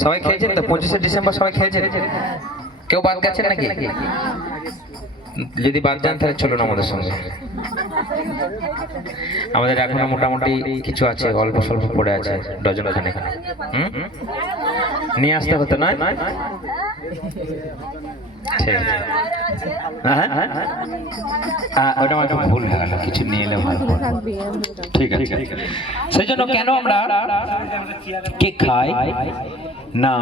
সবাই খেয়েছেন তো? 25শে ডিসেম্বর সবাই খেয়েছেন? কেউ বাদ গেছেন নাকি? যদি বাদ যান তাহলে চলুন আমাদের সঙ্গে। আমাদের এখনো মোটামুটি কিছু আছে, অল্প স্বল্প পড়ে আছে, ডজন খানেক। নিয়ে আসতে হতো না? ঠিক আছে। ওটা আমার ভুল হয়ে গেল, কিছু নিয়ে এলে ভালো। ঠিক আছে। সেই জন্য কেন আমরা কেক খাই না?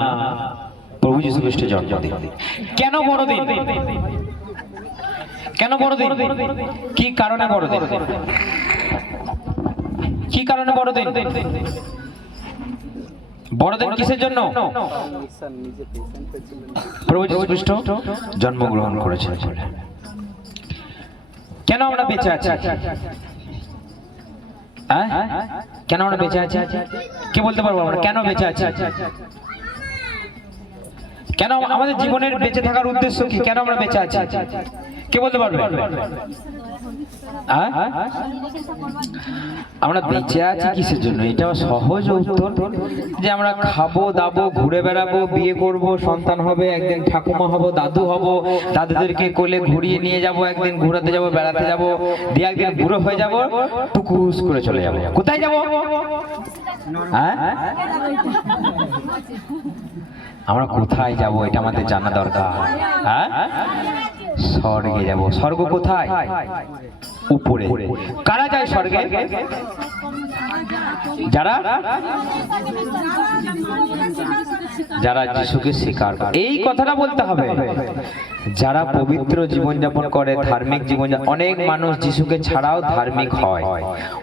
প্রভু যীশু খ্রিস্টের জন্মদিন। কেন বড়দিন? কেন বড়দিন? কি কারণে বড়দিন? কি কারণে বড়দিন? বড়দিন কিসের জন্য? প্রভু যীশু খ্রিস্ট জন্মগ্রহণ করেছেন বলে। কেন আমরা বেঁচে আছি? কেন আমরা বেঁচে আছি? কে বলতে পারবো আমরা কেন বেঁচে আছি? কেন আমাদের জীবনের বেঁচে থাকার উদ্দেশ্য কি? কেন আমরা বেঁচে আছি? কে বলতে পারবে? আমরা বেঁচে আছি কিসের জন্য? এটা সহজ উত্তর, যে আমরা খাবো দাবো, ঘুরে বেড়াবো, বিয়ে করব, সন্তান হবে, একদিন ঠাকুমা হব, দাদু হব, দাদুদেরকে কোলে ঘুরিয়ে নিয়ে যাব, একদিন ঘুরাতে যাব, বেড়াতে যাব, দিয়ে একদিন বুড়ো হয়ে যাব, টুকুস করে চলে যাব। কোথায় যাব? আমরা কোথায় যাব এটা আমাদের জানা দরকার। স্বর্গে যাব। স্বর্গ কোথায়? উপরে। কারা যায় স্বর্গে? যারা যারা যিশুকে স্বীকার করে। এই কথাটা বলতে হবে, যারা পবিত্র জীবনযাপন করে, ধার্মিক জীবন। অনেক মানুষ যিশুকে ছাড়াও ধার্মিক হয়,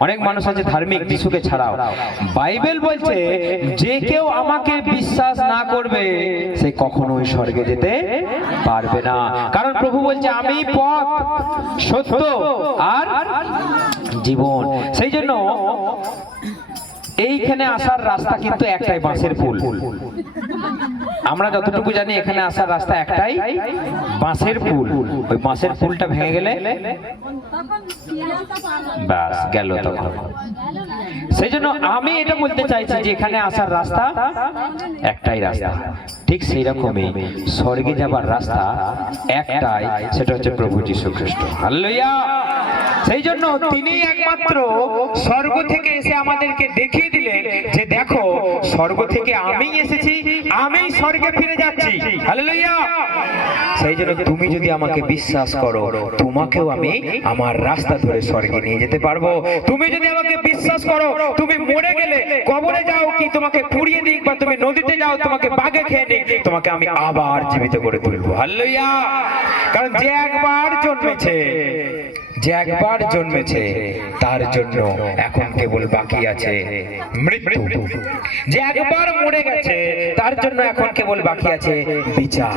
অনেক মানুষ আছে ধার্মিক যিশুকে ছাড়াও। বাইবেল বলছে যে কেউ আমাকে বিশ্বাস না করবে সে কখনোই স্বর্গে যেতে পারবে না। কারণ প্রভু বলছে আমি পথ, সত্য আর জীবন। সেই জন্য এইখানে আসার রাস্তা কিন্তু একটাই, বাঁশের পুল। আমরা যতটুকু জানি এখানে আসার রাস্তা একটাই, বাঁশের পুল। ওই বাঁশের পুলটা ভেঙে গেলে ব্যাস গেল তখন। সেই জন্য আমি এটা বলতে চাইছি যে এখানে আসার রাস্তা একটাই রাস্তা। ঠিক সেই রকমই স্বর্গে যাবার রাস্তা একটাই, সেটা হচ্ছে প্রভু যীশু খ্রিস্ট। হালেলুয়া। সেই জন্য তিনি একমাত্র স্বর্গ থেকে এসে আমাদেরকে দেখিয়ে দিলেন যে দেখো, স্বর্গ থেকে আমি এসেছি, আমি স্বর্গে ফিরে যাচ্ছি। হালেলুয়া। সেই জন্য তুমি যদি আমাকে বিশ্বাস করো, তোমাকেও আমি আমার রাস্তা ধরে স্বর্গে নিয়ে যেতে পারবো। তুমি যদি আমাকে বিশ্বাস করো, তুমি মরে গেলে কবরে যাও কি তোমাকে পুড়িয়ে দিক, বা তুমি নদীতে যাও তোমাকে বাঘে খেয়ে নিক, তোমাকে আমি আবার জীবিত করে তুলবো। হালেলুয়া। কারণ যে একবার জন্মেছে, যে একবার জন্মেছে তার জন্য এখন কেবল বাকি আছে মৃত্যু। যে একবার মরে গেছে তার জন্য এখন কেবল বাকি আছে বিচার।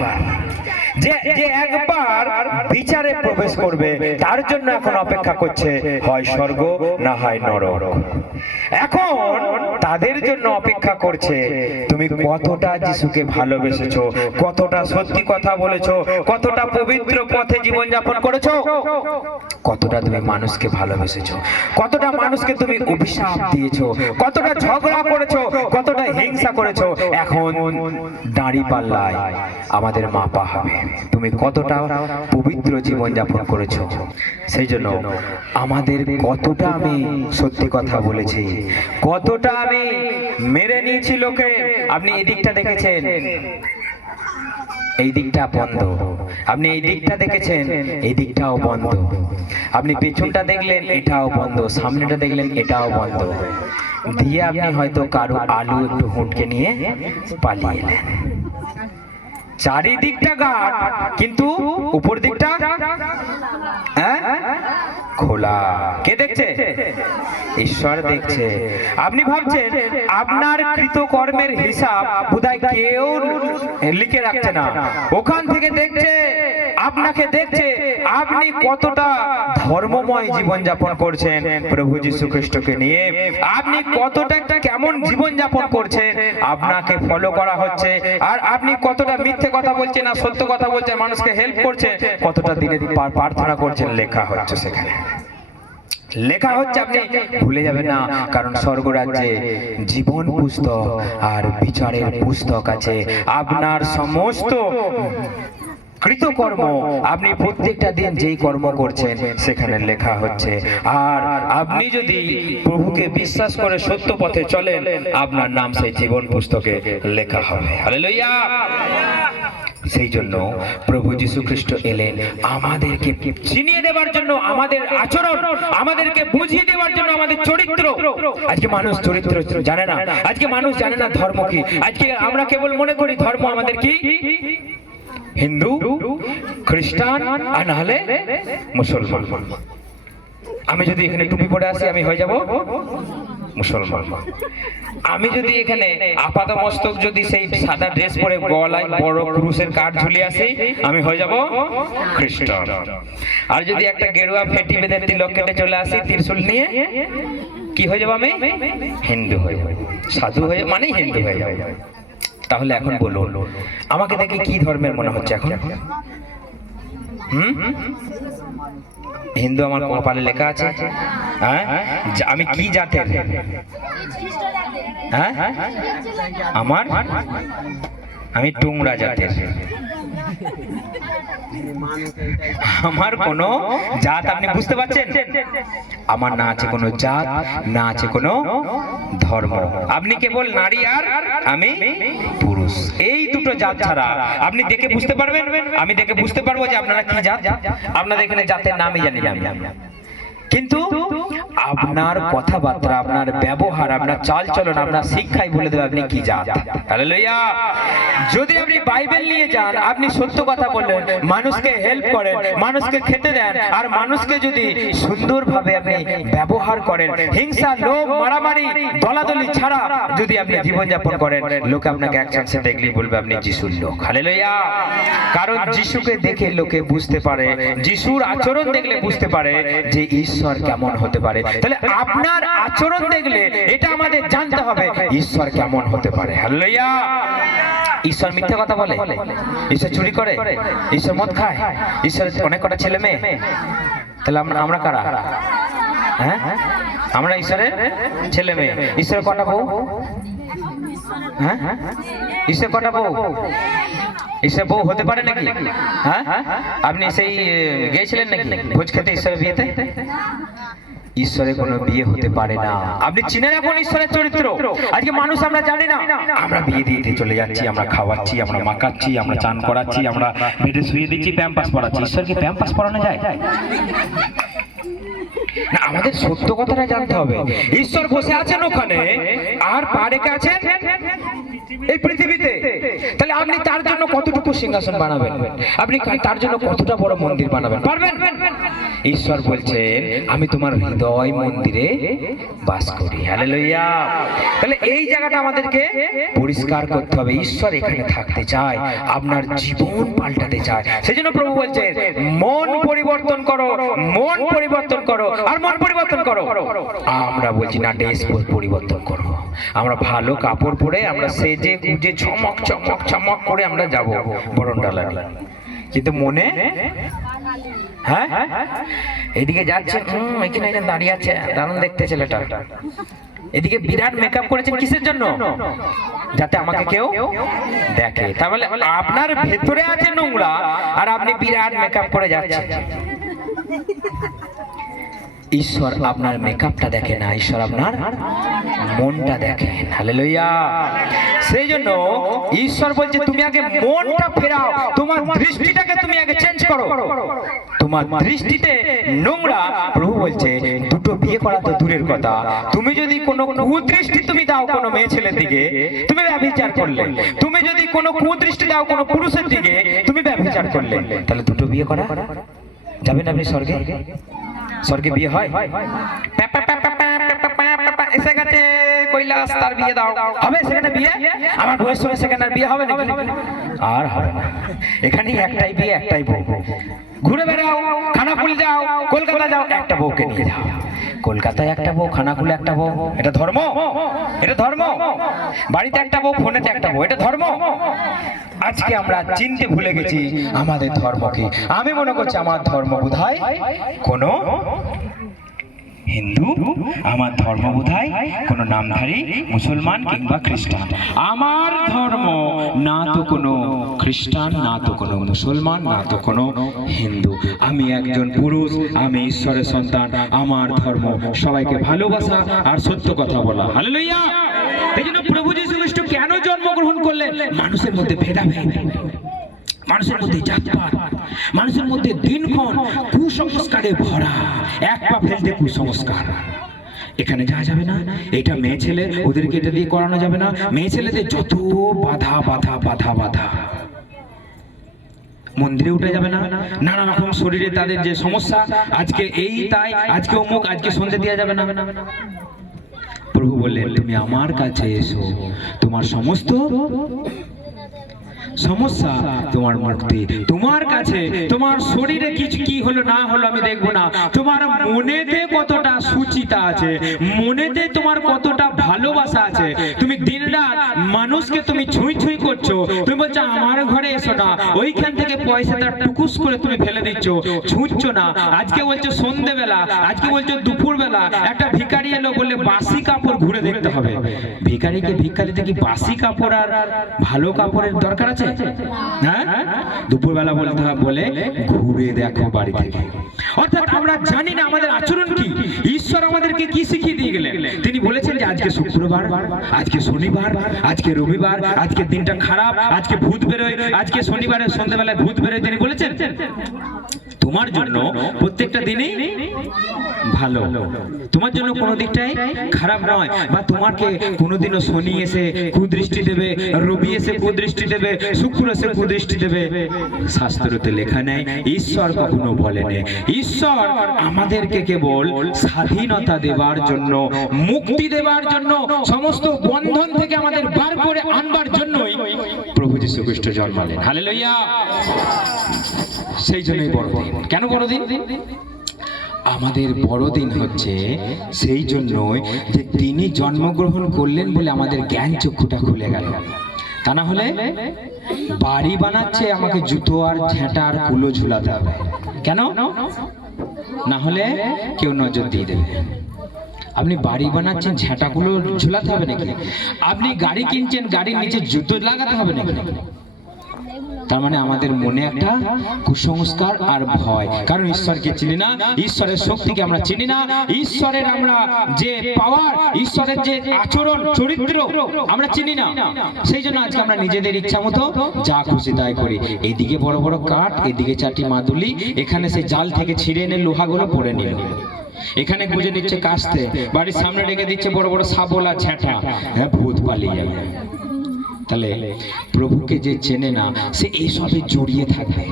যে একবার বিচারে প্রবেশ করবে তার জন্য এখন অপেক্ষা করছে হয় স্বর্গ না হয় নরক। এখন তাদের জন্য অপেক্ষা করছে তুমি কতটা যিশুকে ভালোবেসেছো, কতটা সত্যি কথা বলেছো, কতটা পবিত্র পথে জীবনযাপন করেছো, কতটা তুমি মানুষকে ভালোবেসেছো, কতটা মানুষকে তুমি অভিশাপ দিয়েছো, কতটা ঝগড়া করেছো, কতটা হিংসা করেছো। এখন দাঁড়িপাল্লায় আমাদের মাপা হবে তুমি কতটা পবিত্র জীবনযাপন করেছো। সেই জন্য আমাদের কতটা আমি সত্যি কথা বলেছি, কতটা আমি মেরে নিয়েছি লোকে। আপনি এই দিকটা দেখেছেন, এই দিকটা বন্ধ। আপনি এই দিকটা দেখেছেন, এই দিকটাও বন্ধ। আপনি পেছনটা দেখলেন, এটাও বন্ধ। সামনেটা দেখলেন, এটাও বন্ধ। দিয়ে আপনি হয়তো কারো আলু একটু হুটকে নিয়ে পালিয়ে এলেন। চারিদিকটা ঘাট, কিন্তু উপর দিকটা খোলা। কে দেখছে? ঈশ্বর দেখছে। আপনি ভাবছেন আপনার কৃতকর্মের হিসাব বোধহয় কেউ লিখে রাখছে না, ওখান থেকে দেখছে, আপনাকে দেখছে আপনি কতটা ধর্মময় জীবনযাপন করছেন প্রভু যীশু খ্রিস্টকে নিয়ে। আপনি কতটা কেমন জীবনযাপন করছেন, আপনাকে ফলো করা হচ্ছে। আর আপনি কতটা মিথ্যে কথা বলছেন আর সত্য কথা বলছেন, মানুষকে হেল্প করছেন, কতটা দিনে প্রার্থনা করছেন, লেখা হচ্ছে সেখানে। লেখা হচ্ছে, আপনি ভুলে যাবেন না, কারণ স্বর্গরাজ্যে জীবন পুস্তক আর বিচারের পুস্তক আছে। আপনার সমস্ত কৃতকর্ম, আপনি প্রত্যেকটা দিন যেই কর্ম করছেন সেখানে লেখা হচ্ছে। আর আপনি যদি প্রভুকে বিশ্বাস করে সত্য পথে চলেন, আপনার নাম সেই জীবন পুস্তকে লেখা হবে। হালেলুয়া। সেই জন্য প্রভু যীশু খ্রিস্ট এলেন আমাদেরকে চিনিয়ে দেওয়ার জন্য, আমাদের আচরণ আমাদেরকে বুঝিয়ে দেওয়ার জন্য, আমাদের চরিত্র। আজকে মানুষ চরিত্র জানে না, আজকে মানুষ জানে না ধর্ম কি। আজকে আমরা কেবল মনে করি ধর্ম আমাদের কি, হিন্দু, খ্রিস্টান, আর না হলে মুসলমান। আমি যদি এখানে টুপি পরে আসি, আমি হয়ে যাব মুসলমান। আমি যদি এখানে আপাত মস্তক যদি সেই সাদা ড্রেস পরে গলায় বড় ক্রুশের কাঠ ঝুলিয়ে আসি, আমি হয়ে যাব খ্রিস্টান। আর যদি একটা গেরুয়া ফেটি বেঁধে তিলক কেটে চলে আসি ত্রিশূল নিয়ে, কি হয়ে যাব? আমি হিন্দু হয়ে যাব। সাধু হয়ে মানে হিন্দু হয়ে যাব। তাহলে এখন বলুন, আমাকে দেখে কি ধর্মের মনে হচ্ছে এখন? হিন্দু আমার কপালে লেখা আছে। হ্যাঁ, আমি কি জাতের? হ্যাঁ, আমি টুংরা জাতের। আমার কোনো জাত আপনি বুঝতে পারছেন? আমার না আছে কোনো জাত, না আছে কোনো ধর্ম। আপনি কেবল নারী আর আমি পুরুষ, এই দুটো জাত ছাড়া আপনি দেখে বুঝতে পারবেন, আমি দেখে বুঝতে পারবো যে আপনারা কি জাত। আপনাদের এখানে জাতের নামই জানি না আমি, কিন্তু আপনার কথাবার্তা, আপনার ব্যবহার, আপনার চাল চলন, আপনার শিক্ষাই বলে দেবে আপনি কি জাত। হালেলুয়া। যদি আপনি বাইবেল নিয়ে যান, আপনি সত্য কথা বললেন, মানুষকে হেল্প করেন, মানুষকে খেতে দেন, আর মানুষকে যদি সুন্দরভাবে আপনি ব্যবহার করেন, হিংসা, লোভ, মারামারি, দলাদলি ছাড়া যদি আপনি জীবনযাপন করেন, লোকে আপনাকে এক চান্সে দেখলেই বলবে আপনি যিশুর লোক। হালেলুয়া। কারণ যিশুকে দেখে লোকে বুঝতে পারে, যিশুর আচরণ দেখলে বুঝতে পারে যে ঈশ্বর কেমন হতে পারে। তাহলে আপনার আচরণ দেখলে এটা আমাদের জানতে হবে ঈশ্বর কেমন হতে পারে। হালেলুয়া। ঈশ্বর মিথ্যা কথা বলে? ঈশ্বর চুরি করে? ঈশ্বর মদ খায়? ঈশ্বর অনেক কটা ছেলে মেয়ে? তাহলে আমরা কারা? হ্যাঁ, আমরা ঈশ্বরের ছেলে মেয়ে। ঈশ্বরের কটা বউ? হ্যাঁ, ঈশ্বর কটা বউ? ঈশ্বর বউ হতে পারে নাকি? হ্যাঁ, আপনি সেই গিয়েছিলেন নাকি ভোজ খেতে ঈশ্বরের বিয়েতে? ঈশ্বরের কোনো বিয়ে হতে পারে না। আপনি চিনে রাখুন ঈশ্বরের চরিত্র। আজকে মানুষ আমরা জানি না, আমরা বিয়ে দিয়ে দিয়ে চলে যাচ্ছি, আমরা খাওয়াচ্ছি, আমরা মাখাচ্ছি, আমরা চান করাচ্ছি, আমরা বেডে শুয়ে দিচ্ছি, প্যাম্পাস পরাচ্ছি। ঈশ্বরকে প্যাম্পাস পরানো যায় না। আমাদের সত্য কথাটা জানতে হবে। ঈশ্বর বসে আছেন ওখানে, আর পা রেখে আছেন এই পৃথিবীতে। তাহলে আপনি তার জন্য কতটুকু সিংহাসন বানাবেন? আপনি তার জন্য কতটা বড় মন্দির বানাবেন? পারবেন? ঈশ্বর বলছেন আমি তোমার হৃদয় মন্দিরে বাস করি। হালেলুয়া। তাহলে এই জায়গাটা আমাদেরকে পরিষ্কার করতে হবে। ঈশ্বর এখানে থাকতে চায়, আপনার জীবন পাল্টাতে চায়। সেজন্য প্রভু বলছেন মন পরিবর্তন করো, মন পরিবর্তন করো, আর মন পরিবর্তন করো। আমরা বলছি না ড্রেস পরিবর্তন করব, আমরা ভালো কাপড় পরে আমরা সেজে গুজে চমক চমক চমক করে আমরা যাব বরণডালা, কিন্তু মনে হ্যাঁ এদিকে যাচ্ছে, এখানে একজন দাঁড়িয়ে আছে, দারুণ দেখতে ছেলেটা। এদিকে বিরাট মেকআপ করেছেন কিসের জন্য? যাতে আমাকে কেউ দেখে। তাহলে আপনার ভেতরে আছে নোংরা, আর আপনি বিরাট মেকআপ করে যাচ্ছেন। ঈশ্বর আপনার মেকআপটা দেখে না, ঈশ্বর আপনার মনটা দেখেন। হালেলুয়া। সেই জন্য ঈশ্বর বলছে তুমি আগে মনটা ফেরাও, তোমার দৃষ্টিটাকে তুমি আগে চেঞ্জ করো। তোমার দৃষ্টিতে নোংরা। প্রভু বলছে দুটো বিয়ে করা তো দূরের কথা, তুমি যদি কোনো কুদৃষ্টি তুমি দাও কোনো মেয়ে ছেলের দিকে, তুমি ব্যভিচার করলে। তুমি যদি কোনো কুদৃষ্টি দাও কোনো পুরুষের দিকে, তুমি ব্যভিচার করলে। তাহলে দুটো বিয়ে করা যাবেন আপনি স্বর্গে? স্বর্গে বিয়ে হয়? এসে গেছে কৈলাস, তার বিয়ে দাও, হবে সেখানে বিয়ে? আমার বয়স হলে সেখানে আর বিয়ে হবে নাকি? আর হবে না। এখানেই একটাই বিয়ে, একটাই বউ। ঘুরে বেড়াও, খানাকুল যাও, কলকাতা যাও, একটা বউকে নিয়ে যাও। কলকাতায় একটা বউ, খানাকুলে একটা বউ, এটা ধর্ম? এটা ধর্ম? বাড়িতে একটা বউ, ফোনেতে একটা বউ, এটা ধর্ম? আজকে আমরা চিনতে ভুলে গেছি আমাদের ধর্ম কি। আমি মনে করছি আমার ধর্ম বোধহয় কোনো হিন্দু, আমার ধর্ম বোধহয় কোনো নামধারী মুসলমান কিংবা খ্রিস্টান। আমার ধর্ম না তো কোনো খ্রিস্টান, না তো কোনো মুসলমান, না তো কোনো হিন্দু। আমি একজন পুরুষ, আমি ঈশ্বরের সন্তান। আমার ধর্ম সবাইকে ভালোবাসা আর সত্য কথা বলা। হালেলুয়া। এই জন্য প্রভু যীশু খ্রিস্ট কেন জন্মগ্রহণ করলেন? মানুষের মধ্যে ভেদাভেদ, মানুষের মধ্যে জাতপাত, মানুষের মধ্যে দিনক্ষণ কুসংস্কারে ভরা। এক পা ফেলতে কুসংস্কার, এখানে যাওয়া যাবে না, এটা মেয়ে ছেলে, ওদেরকে এটা দিয়ে করানো যাবে না। মেয়ে ছেলেদের যত বাধা বাধা বাধা বাধা, মন্দিরে উঠে যাবে না, নানা রকম শরীরে তাদের যে সমস্যা, আজকে এই তাই, আজকে অমুক, আজকে সন্ধে দেওয়া যাবে না। প্রভু বললেন, তুমি আমার কাছে এসো, তোমার সমস্ত সমস্যা, তোমার মুক্তি তোমার কাছে। তোমার শরীরে কিছু কি হলো না হলো আমি দেখবো না, তোমার মনেতে কতটা সুচিতা আছে, মনেতে তোমার কতটা ভালোবাসা আছে। তুমি দিনরাত মানুষকে তুমি ছুঁই ছুঁই করছো, তুমি বলছো আমার ঘরে এসো না, ওইখান থেকে পয়সাটা টুকুস করে তুমি ফেলে দিচ্ছ, ছুঁচ্ছ না। আজকে বলছো সন্ধ্যেবেলা, আজকে বলছো দুপুরবেলা, একটা ভিখারি এলো বলে বাসি কাপড় ঘুরে দেখতে হবে। ভিখারিকে ভিক্ষা দিতে কি বাসি কাপড় আর ভালো কাপড়ের দরকার আছে? হ্যাঁ, দুপুরবেলা বলতে হবে বলে ঘুরে দেখো বাড়ি থেকে। অর্থাৎ আমরা জানি না আমাদের আচরণ কি। ঈশ্বর আমাদেরকে কি শিখিয়ে দিয়ে গেলেন? তিনি বলেছেন যে আজকে শুক্রবার, আজকে শনিবার, আজকে রবিবার, আজকে দিনটা খারাপ, আজকে ভূত বেরোয়, আজকে শনিবারের সন্ধ্যাবেলায় ভূত বেরোয়। তিনি বলেছেন তোমার জন্য প্রত্যেকটা দিনই ভালো, তোমার জন্য কোনো দিকটাই খারাপ নয়। বা তোমাকে কোনোদিনও শনি এসে কুদৃষ্টি দেবে, রবি এসে কুদৃষ্টি দেবে, শুক্র এসে কুদৃষ্টি দেবে, শাস্ত্রতে লেখা নেই। ঈশ্বর কখনো বলেনি। ঈশ্বর আমাদেরকে কেবল স্বাধীনতা দেবার জন্য, মুক্তি দেবার জন্য, সমস্ত বন্ধন থেকে আমাদের বার করে আনবার জন্যই প্রভু যীশু খ্রিস্ট জন্মালেন। হালেলুয়া। সেই জন্যই বড়দিন। কেন বড়দিন? আমাদের বড়দিন হচ্ছে সেই জন্যই যে তিনি জন্মগ্রহণ করলেন বলে আমাদের জ্ঞান চক্ষুটা খুলে গেল। তা না হলে বাড়ি বানাচ্ছে আমাকে জুতো আর ঝেঁটা আর কুলো ঝুলাতে হবে। কেন? না হলে কেউ নজর দিয়ে দেবে। আপনি বাড়ি বানাচ্ছেন, ঝেঁটাগুলো ঝুলাতে হবে নাকি? আপনি গাড়ি কিনছেন, গাড়ির নিচে জুতো লাগাতে হবে নাকি? তার মানে আমাদের মনে একটা কুসংস্কার আর ভয়, কারণ ঈশ্বরকে চিনি না, ঈশ্বরের শক্তিকে আমরা চিনি না, ঈশ্বরের আমরা যে পাওয়ার, ঈশ্বরের যে আচরণ চরিত্র আমরা চিনি না। সেই জন্য আজকে আমরা নিজেদের ইচ্ছা মতো যা খুশি তাই করি। এইদিকে বড় বড় কাঠ, এদিকে চারটি মাদুলি, এখানে সেই জাল থেকে ছিঁড়ে এনে লোহাগুলো পরে নিল, এখানে গুজে দিচ্ছে কাস্তে, বাড়ির সামনে রেখে দিচ্ছে বড় বড় শাবল আর ঝেঁটা। হ্যাঁ, ভূত পালিয়ে যাবে। তাহলে প্রভুকে যে চেনে না সে এই সবে জড়িয়ে থাকবে।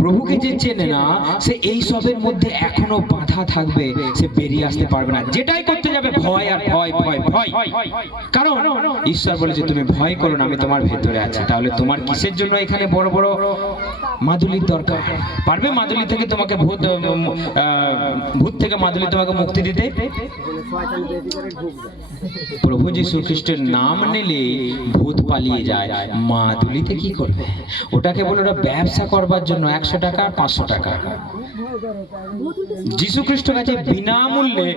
প্রভুকে যে চেনে না সে এই সবের মধ্যে এখনো বাধা থাকবে, সে বেরিয়ে আসতে পারবে না। যেটাই করতে যাবে ভয় আর ভয় ভয় ভয়। কারণ ঈশ্বর বলেছে তুমি ভয় করো না, আমি তোমার ভেতরে আছি। তাহলে তোমার কিসের জন্য এখানে বড় বড় মাদুলির দরকার? পারবে মাদুলি থেকে তোমাকে ভূত থেকে মাদুলি তোমাকে মুক্তি দিতে? প্রভু যীশু খ্রিস্টের নাম নিলে ভূত পালিয়ে যায়। মাদুলিতে কি করবে? ওটাকে বলে ওটা ব্যবসা করবার জন্য 100 টাকা 500 টাকা। যীশু খ্রিস্ট কাছে বিনামূল্যে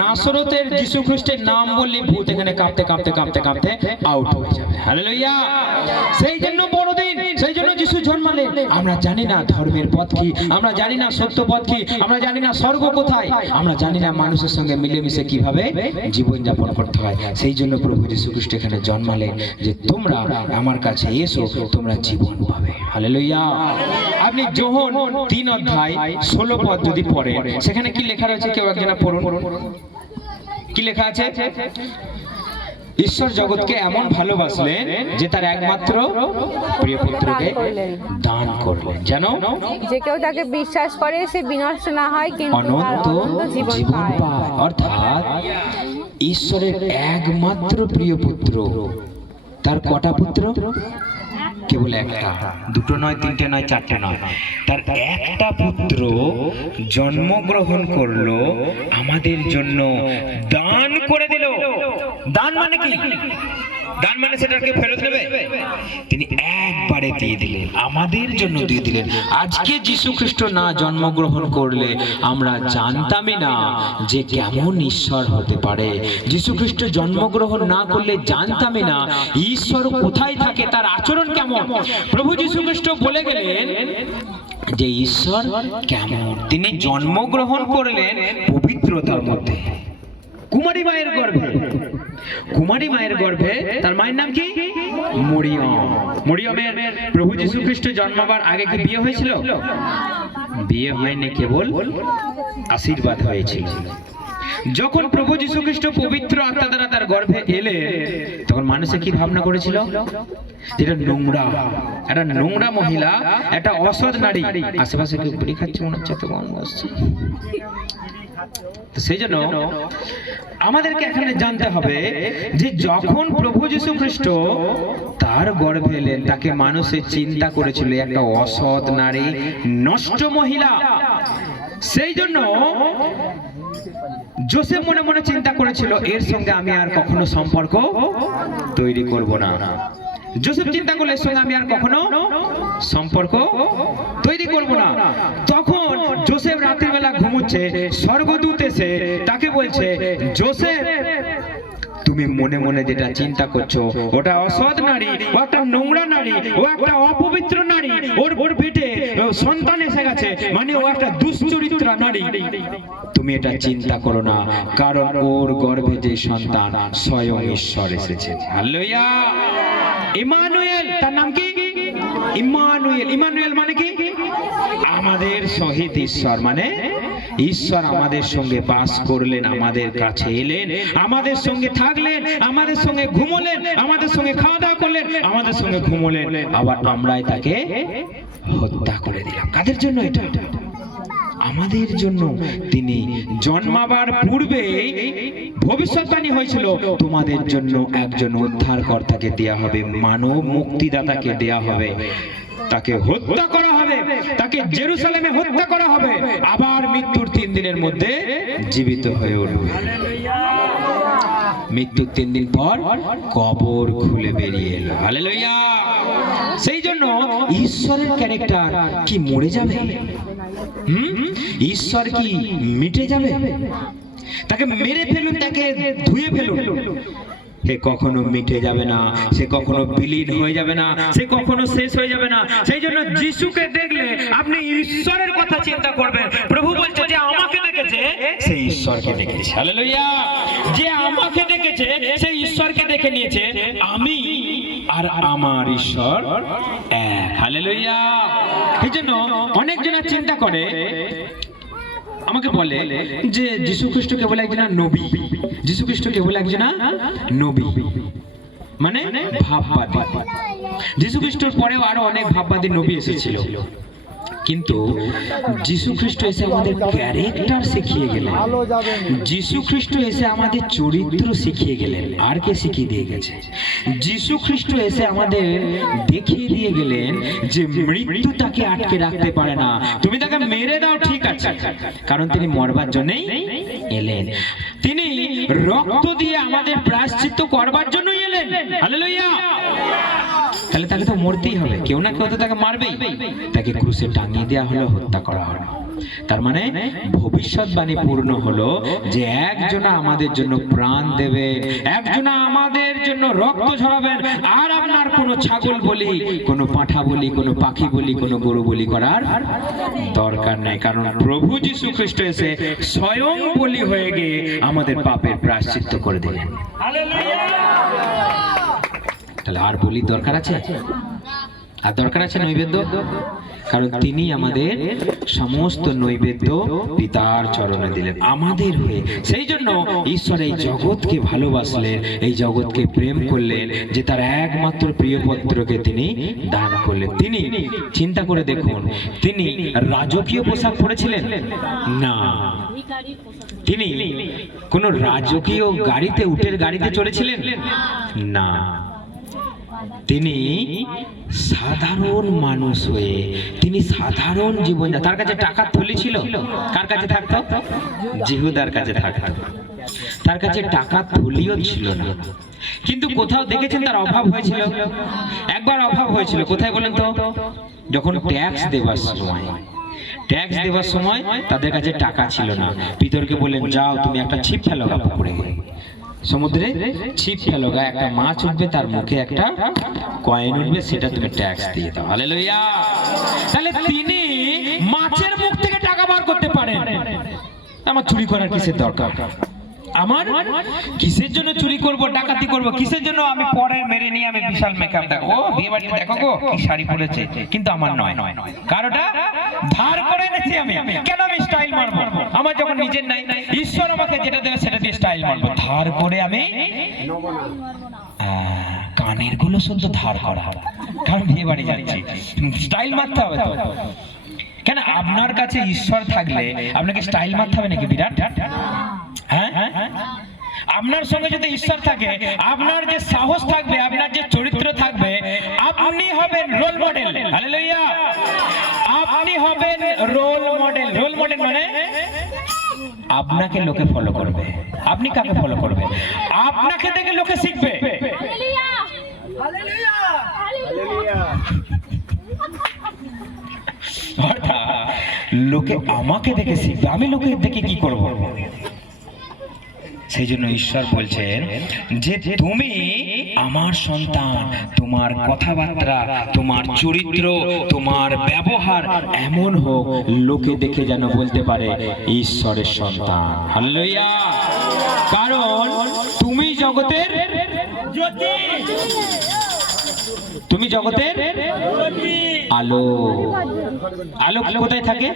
নাসরতের যীশু খ্রিস্টের নাম বললে ভূত এখানে কাঁপতে কাঁপতে কাঁপতে কাঁপতে আউট হয়ে যাবে। হালেলুয়া। সেই জন্য বড়দিন, সেই জন্য যীশু জন্মালেন। আমরা জানি না ধর্মের পথ কি, আমরা জানি না সত্য পথ কি, আমরা জানি না স্বর্গ কোথায়, আমরা জানি না মানুষের সঙ্গে মিলেমিশে কিভাবে জীবন যাপন করতে হয়। সেই জন্য প্রভু যীশু খ্রিস্ট এখানে জন্মালেন যে তোমরা আমার কাছে এসো, তোমরা জীবন পাবে। হালেলুয়া। আপনি যোহন 3 অধ্যায় 16 পদ যদি পড়েন, সেখানে কি লেখা রয়েছে? কেউ একজন পড়ুন। কি লেখা আছে? ঈশ্বর জগৎকে এমন ভালোবাসলেন যে তার একমাত্র প্রিয় পুত্রকে দান করলেন, যেন যে কেউ তাকে বিশ্বাস করে সে বিনষ্ট না হয় কিন্তু অনন্ত জীবন পায়। অর্থাৎ ঈশ্বরের একমাত্র প্রিয় পুত্র, তার কটা পুত্র? কেবল একটা, দুটো নয়, তিনটে নয়, চারটে নয়, তার একটা পুত্র জন্মগ্রহণ করলো, আমাদের জন্য দান করে দিল। দান মানে কি? দান মানে সেটাকে ফেরত নেবে। তিনি এক একবারে দিয়ে দিলেন, আমাদের জন্য দিয়ে দিলেন। আজকে যীশু খ্রিস্ট না জন্মগ্রহণ করলে আমরা জানতামই না যে কেমন ঈশ্বর হতে পারে। যীশু খ্রিস্ট জন্মগ্রহণ না করলে জানতামই না ঈশ্বর কোথায় থাকে, তার আচরণ কেমন। প্রভু যীশু খ্রিস্ট বলে গেলেন যে ঈশ্বর কেমন। তিনি জন্মগ্রহণ করলেন পবিত্রতার মধ্যে, কুমারী মায়ের গর্ভে। কুমারী মায়ের গর্ভে, তার মায়ের নাম কি? মরিয়ম। মরিয়মের প্রভু যীশু খ্রিস্ট জন্মাবার আগে কি বিয়ে হয়েছিল? বিয়ে হয়নি, কেবল আশীর্বাদ হয়েছিল। যখন প্রভু যীশু খ্রিস্ট পবিত্র আত্মা দ্বারা তার গর্ভে এলেন, তখন মানুষে কি ভাবনা করেছিল? এটা নোংরা, একটা নোংরা মহিলা, একটা অসৎ নারী। আশেপাশে কেউ বিড়ি খাচ্ছে মনে হচ্ছে, তো গন্ধ আসছে। সেই জন্য আমাদেরকে এখানে জানতে হবে যে যখন প্রভু যীশু খ্রিস্ট তার গর্ভে এলেন, তাকে মানুষে চিন্তা করেছিল একটা অসৎ নারী, নষ্ট মহিলা। সেই জন্য যোসেফ মনে মনে চিন্তা করেছিল এর সঙ্গে আমি আর কখনো সম্পর্ক তৈরি করব না। যোসেফ চিন্তা করলে এর সঙ্গে আমি আর কখনো সম্পর্ক তৈরি করব না। তখন যোসেফ রাতের বেলা ঘুমোচ্ছে, স্বর্গদূত এসে তাকে বলছে, যোসেফ তুমি মনে মনে যেটা চিন্তা করছো ওটা অসৎ নারী, ও একটা নোংরা নারী, ও একটা অপবিত্র নারী, ওর পেটে সন্তান এসে গেছে, মানে ও একটা দুশ্চরিত্রা নারী। তুমি এটা চিন্তা করো না, কারণ ওর গর্ভে যে সন্তান স্বয়ং ঈশ্বর এসেছে। হালেলুয়া। ইমানুয়েল, তার নাম কি? ইমানুয়েল। ইমানুয়েল মানে কি? আমাদের সহিত ঈশ্বর, মানে ঈশ্বর আমাদের সঙ্গে বাস করলেন, আমাদের কাছে এলেন, আমাদের সঙ্গে থাকলেন, আমাদের সঙ্গে ঘুমোলেন, আমাদের সঙ্গে খাওয়া দাওয়া করলেন, আমাদের সঙ্গে ঘুমোলেন, আবার আমরাই তাকে হত্যা করে দিলাম। কাদের জন্য এটা? আমাদের জন্য। তিনি জন্মাবার পূর্বে ভবিষ্যৎবাণী হয়েছিল, তোমাদের জন্য একজন উদ্ধারকর্তাকে দেয়া হবে, মানব মুক্তিদাতাকে দেয়া হবে, তাকে হত্যা করা হবে, তাকে জেরুসালেমে হত্যা করা হবে, আবার মৃত্যুর 3 দিনের মধ্যে জীবিত হয়ে উঠবে। মৃত্যুর 3 দিন পর কবর খুলে বেরিয়ে এলো। হালেলুয়া। সেই জন্য ঈশ্বরের ক্যারেক্টার কি মরে যাবে? ঈশ্বর কি মিটে যাবে? তাকে মেরে ফেলুন, তাকে ধুয়ে ফেলুন, সে কখনো মিটে যাবে না, সে কখনো বিলীন হয়ে যাবে না, সে কখনো শেষ হয়ে যাবে না। সেই জন্য যিশুকে দেখলে আপনি ঈশ্বরের কথা চিন্তা করবেন। প্রভু বলছে যে আমাকে দেখেছে সে ঈশ্বরকে দেখেছে। হালেলুয়া। যে আমাকে দেখেছে সে ঈশ্বরকে দেখে নিয়েছে। আমি আর আমার ঈশ্বর এক। হালেলুয়া। এই জন্য অনেকজন চিন্তা করে, আমাকে বলে যে যীশু খ্রিস্ট কেবল একজন নবী, যীশু খ্রিস্ট কেবল একজন নবী, মানে ভাববাদী। যীশু খ্রিস্টের পরেও আরো অনেক ভাববাদী নবী এসেছিল, কিন্তু যীশু খ্রিস্ট এসে আমাদের ক্যারেক্টার শিখিয়ে গেলেন, যীশু খ্রিস্ট এসে আমাদের চরিত্র শিখিয়ে গেলেন। আর কে শিখিয়ে দিয়ে গেছে? যীশু খ্রিস্ট এসে আমাদের দেখিয়ে দিয়ে গেলেন যে মৃত্যু তাকে আটকে রাখতে পারে না। তুমি তাকে মেরে দাও, ঠিক আছে, কারণ তিনি মরবার জন্যই এলেন। তিনি রক্ত দিয়ে আমাদের প্রায়শ্চিত্ত করবার জন্যই এলেন। হালেলুয়া। তাহলে তাকে তো মরতেই হবে, কেউ না কেউ তো তাকে মারবেই। তাকে ক্রুশে টাঙিয়ে দেওয়া হলো, হত্যা করা হলো। তার মানে ভবিষ্যৎবাণী পূর্ণ হলো যে একজনা আমাদের জন্য প্রাণ দেবে, একজনা আমাদের জন্য রক্ত ঝরাবেন। আর আপনার কোনো ছাগল বলি, কোনো পাঁঠা বলি, কোনো পাখি বলি, কোনো গরু বলি করার দরকার নেই, কারণ প্রভু যীশু খ্রিস্ট এসে স্বয়ং বলি হয়ে গিয়ে আমাদের পাপের প্রায়শ্চিত্ত করে দিলেন। তাহলে আর বলির দরকার আছে? আর দরকার আছে নৈবেদ্য? কারণ তিনি আমাদের সমস্ত নৈবেদ্য পিতার চরণে দিলেন আমাদের হয়ে। সেই জন্য ঈশ্বর এই জগৎকে ভালোবাসলেন, এই জগৎকে প্রেম করলেন, যে তার একমাত্র প্রিয় পুত্রকে তিনি দান করলেন। তিনি চিন্তা করে দেখুন, তিনি রাজকীয় পোশাক পরেছিলেন না, তিনি কোন রাজকীয় গাড়িতে, উটের গাড়িতে চড়েছিলেন না, তিনি সাধারণ মানুষ হয়ে তিনি সাধারণ জীবন, তার কাছে টাকার থলি ছিল। কার কাছে থাকতো? জিহুদার কাছে থাকতো। তার কাছে টাকার থলিও ছিল না, কিন্তু কোথাও দেখেছেন তার অভাব হয়েছিল? একবার অভাব হয়েছিল, কোথায় বলেন তো? যখন ট্যাক্স দেবার সময় তাদের কাছে টাকা ছিল না। পিতরকে বললেন, যাও তুমি একটা ছিপ ফেলো পুকুরে, সমুদ্রে ছিপ ফেলো, একটা মাছ উঠবে, তার মুখে একটা কয়েন উঠবে, সেটা তুমি ট্যাক্স দিয়ে দাও। হালেলুয়া। তাহলে তিনি মাছের মুখ থেকে টাকা বার করতে পারেন। আমার চুরি করার কিসের দরকার? আমার কিসের জন্য চুরি করব, ডাকাতি করব? কিসের জন্য আমি পরে মেরে নিয়ে আমি বিশাল মেকআপ দেখো, ও বিয়ে বাড়িতে দেখো গো কি শাড়ি পরেছে, কিন্তু আমার নয়। কারোটা ধার করে এনেছি আমি, কেন আমি স্টাইল মারবো? আমার যখন নিজের নাই, ঈশ্বর আমাকে যেটা দেবে সেটা দিয়ে স্টাইল মারবো। ধার করে আমি কানের গুলো শুধু ধার করা, কারণ বিয়ে বাড়ি যাচ্ছি, স্টাইল মারতে হবে তো। কেন? আপনার কাছে ঈশ্বর থাকলে আপনাকে স্টাইল মারতে হবে নাকি বিরাট? হ্যাঁ, আপনার সঙ্গে যদি ঈশ্বর থাকে, আপনার যে সাহস থাকবে, আপনার যে চরিত্র থাকবে, আপনি হবেন রোল মডেল। হালেলুয়া। আপনি হবেন রোল মডেল। রোল মডেল মানে আপনাকে লোকে ফলো করবে। আপনি কাকে ফলো করবেন? আপনাকে দেখে লোকে শিখবে। হালেলুয়া। হালেলুয়া। অর্থাৎ লোকে আমাকে দেখে শিখবে, আমি লোকে দেখে কি করব? সেই জন্য ঈশ্বর বলছেন যে তুমি আমার সন্তান, তোমার কথাবার্তা, তোমার চরিত্র, তোমার ব্যবহার এমন হোক লোকে দেখে যেন বলতে পারে ঈশ্বরের সন্তান। হালেলুয়া। কারণ তুমি জগতের জ্যোতি, তুমি জগতের আলো। আলো কোথায় থাকে?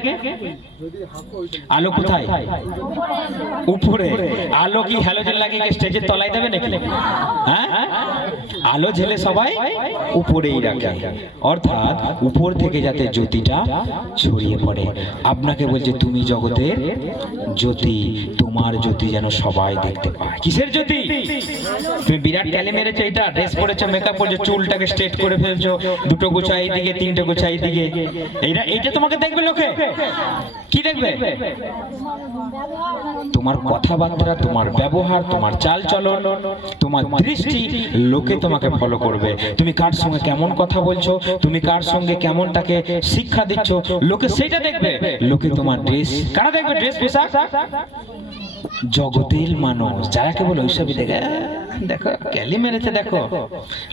আলো কোথায়? উপরে। আলো কি হ্যালোজেন লাগিয়ে স্টেজের তলায় দেবে নাকি? হ্যাঁ, আলো জ্বেলে সবাই উপরেই রাখে, অর্থাৎ উপর থেকে যাতে জ্যোতিটা ছড়িয়ে পড়ে। আপনাকে বলছে তুমি জগতের জ্যোতি, তোমার জ্যোতি যেন সবাই দেখতে পায়। কিসের জ্যোতি? তুমি বিরাট ক্যালি মেরেছো, এটা ড্রেস পরেছো, মেকআপ করেছো, চুলটাকে স্ট্রেট করে ফেলছো, দুটো গোছা এইদিকে, তিনটে গোছা এইদিকে, এইটা তোমাকে দেখবে লোকে? কি দেখবে? তোমার কথাবার্তা, তোমার ব্যবহার, তোমার চাল চলন, তোমার দৃষ্টি, লোকে তোমাকে ফলো করবে। তুমি কার সঙ্গে কেমন কথা বলছো, তুমি কার সঙ্গে কেমন তাকে শিক্ষা দিচ্ছ, লোকে সেটা দেখবে। লোকে তোমার ড্রেস, কারা দেখবে? ড্রেস, পোশাক। জগতের মানুষ যারা কেবল ওইসবই দেখে, দেখো ক্যালি মেরেছে, দেখো,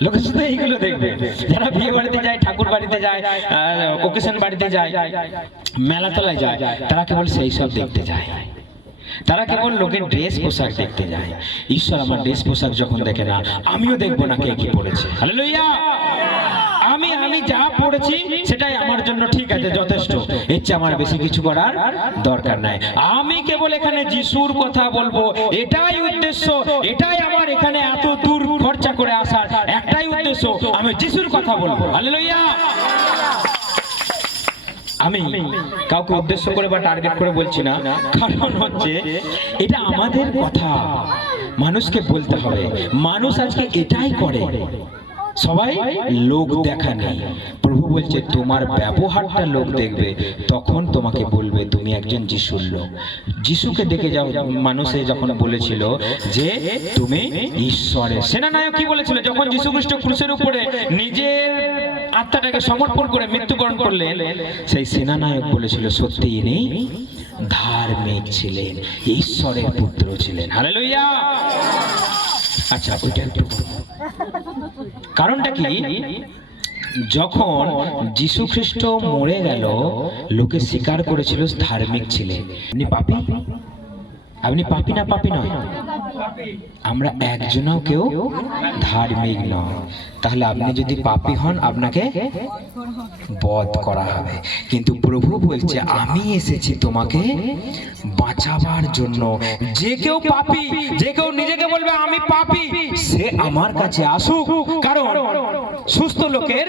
লোকে শুধু এইগুলো দেখবে। যারা বিয়ে বাড়িতে যায়, ঠাকুর বাড়িতে যায়, ওকেশন বাড়িতে যায়, মেলা তলায় যায়, তারা কেবল সেই সব দেখতে যায়। তারা কেবল লোকের ড্রেস পোশাক দেখতে যায়। ঈশ্বর আমার ড্রেস পোশাক যখন দেখে না, আমিও দেখবো না কে কি পড়েছে। হালেলুয়া। আমি যা পড়েছি সেটাই আমার জন্য ঠিক আছে, যথেষ্ট। এর চেয়ে আমার বেশি কিছু করার দরকার নাই। আমি কেবল এখানে যিশুর কথা বলবো, এটাই উদ্দেশ্য। এটাই আমার এখানে এত দূর খরচা করে আসার একটাই উদ্দেশ্য, আমি যিশুর কথা বলবো। হালেলুয়া। আমি কাউকে উদ্দেশ্য করে বা টার্গেট করে বলছি না, কারণ হচ্ছে এটা আমাদের কথা মানুষকে বলতে হবে। মানুষ আজকে এটাই করে, সবাই লোক দেখা নেই। প্রভু বলছে তোমার ব্যবহারটা লোক দেখবে, তখন তোমাকে বলবে তুমি একজন যিশুর লোক। যিশুকে দেখে যাও। মানুষে যখন বলেছিল যে তুমি ঈশ্বরের সেনানায়ক, কি বলেছিল? যখন যিশু খ্রিস্ট ক্রুশের উপরে নিজের আত্মাটাকে সমর্পণ করে মৃত্যুবরণ করলেন, সেই সেনানায়ক বলেছিল সত্যি ইনি ধার্মিক ছিলেন, ঈশ্বরের পুত্র ছিলেন। হালেলুয়া। আচ্ছা, ওইটা একটু কারণটা কি? যখন যীশু খ্রিস্ট মরে গেল, লোকে স্বীকার করেছিল ধার্মিক ছিলেন। আপনি পাপী? আপনি পাপী না পাপী নয়? আমরা একজনও কেউ ধার্মিক নয়। তাহলে আপনি যদি পাপী হন, আপনাকে বধ করা হবে। কিন্তু প্রভু বলছে আমি এসেছি তোমাকে বাঁচাবার জন্য। যে কেউ পাপী, যে কেউ নিজেকে বলবে আমি পাপী, সে আমার কাছে আসুক। কারণ সুস্থ লোকের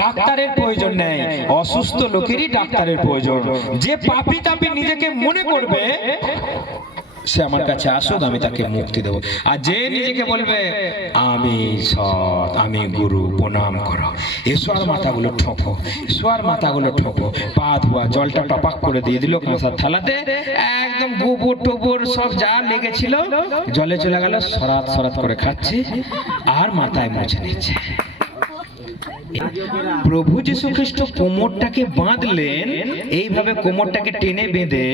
ডাক্তারের প্রয়োজন নেই, অসুস্থ লোকেরই ডাক্তারের প্রয়োজন। যে পাপী তাপী নিজেকে মনে করবে, সে আমার কাছে আসুক, আমি তাকে মুক্তি দেবো। আর যে নিজেকে বলবে আমি সৎ, আমি গুরু, প্রণাম করো, এসোয়ার মাথাগুলো ঠোকো, এসোয়ার মাথাগুলো ঠোকো, পা ধোয়া জলটা টপাক করে দিয়ে দিল কাঁসার থালাতে, একদম গোবর টোবর সব যা লেগেছিল জলে চলে গেল, সরাত সরাত করে খাচ্ছে আর মাথায় মুছে নিচ্ছে। প্রভু যীশু খ্রিস্ট কোমরটাকে বাঁধলেন, এইভাবে কোমরটাকে টেনে বেঁধে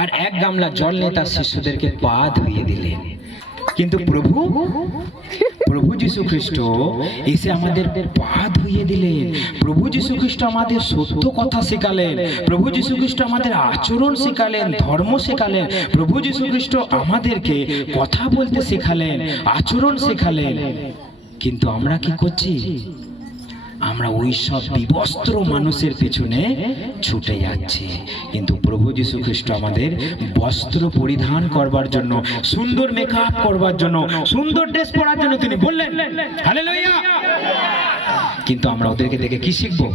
আর এক গামলা জল নিয়ে তার শিষ্যদেরকে পা ধুইয়ে দিলেন। কিন্তু প্রভু যীশু খ্রিস্ট এসে আমাদের পা ধুইয়ে দিলেন। প্রভু যীশু খ্রিস্ট আমাদের সত্য কথা শেখালেন, প্রভু যীশু খ্রিস্ট আমাদের আচরণ শেখালেন, ধর্ম শেখালেন, প্রভু যীশু খ্রিস্ট আমাদেরকে কথা বলতে শেখালেন, আচরণ শেখালেন। কিন্তু আমরা কি করছি? আমরা ওই সব বিবস্ত্র মানুষের পেছনে ছুটে যাচ্ছি। কিন্তু প্রভু যীশু খ্রিস্ট আমাদের বস্ত্র পরিধান করবার জন্য, সুন্দর মেকআপ করবার জন্য, সুন্দর ড্রেস পরার জন্য তিনি বললেন, হালেলুয়া। কিন্তু আমরা ওদেরকে দেখে কি শিখবো?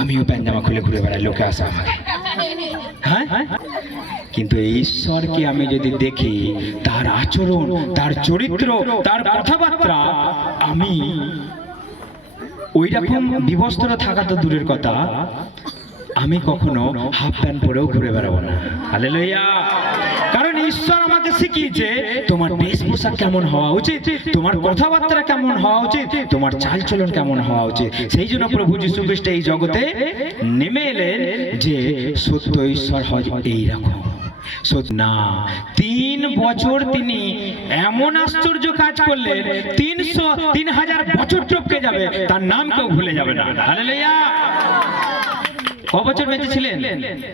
আমিও প্যান্ট জামা খুলে ঘুরে বেড়াই, লোকে আসে আমাকে, হ্যাঁ। কিন্তু এই ঈশ্বরকে আমি যদি দেখি, তার আচরণ, তার চরিত্র, তার কথাবার্তা, আমি ওই রকম বিবস্ত্র থাকা তো দূরের কথা, আমি কখনো হাফ প্যান্ট পরেও ঘুরে বেড়াবো না। হালেলুয়া। কারণ ঈশ্বর আমাকে শিখিয়েছে তোমার বেশ পোশাক কেমন হওয়া উচিত, তোমার কথাবার্তা কেমন হওয়া উচিত, তোমার চালচলন কেমন হওয়া উচিত। সেই জন্য প্রভু যীশু খ্রিস্ট এই জগতে নেমে এলেন যে সত্য ঈশ্বর হয় এইরকম না। 3 বছর তিনি এমন আশ্চর্য কাজ করলেন, 3000 বছর টপকে যাবে, তার নাম কেউ ভুলে যাবে না। হালেলুয়া। ক বছর বেঁচে ছিলেন?